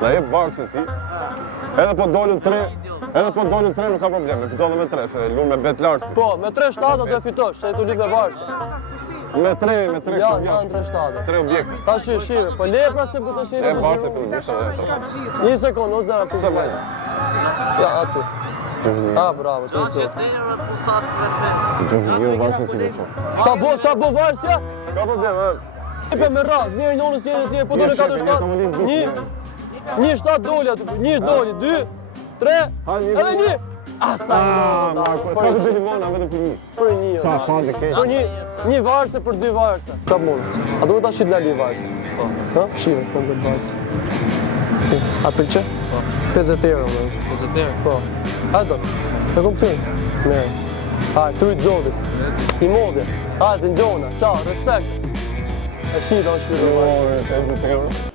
Na jep varsën ti. Edhe po dolën 3, nuk ka problem, e fitove me 3, se lu me bet lartë. Po, me 3-7 do të fitosh, se tu lik me varsë. Me 3 Ja, janë 3-7. 3 objekte. Ta shive, po lepra se bu të shive. E varsë e fillim, 1 sekundë, ose zara. Se vajnë. Ja, atu. Bravo, tu i Gjëzhë, varsën ti në shumë. Sa bo varsja? Ka problem, Ipe me radhë, njërë nonës tjetër, po dole 4-7. 1-7 doli aty, 1 doli, 2, 3, edhe 1. Sa Marko, ka të limona vetëm për 1. Për 1. Sa falë të keq. Për 1 varsë për 2 varsë. Qa mund? A duhet ta shit lali varsë? Po. Shive, po në varsë. A pëlqe? Po. 50 euro. 50 euro? Po. Hajdo, e kom finë. Mere. Hajde, trujt zotit. I modje. Hajde, në gjona. Ciao, respekt. E shita o shpirë varsë. 50 euro.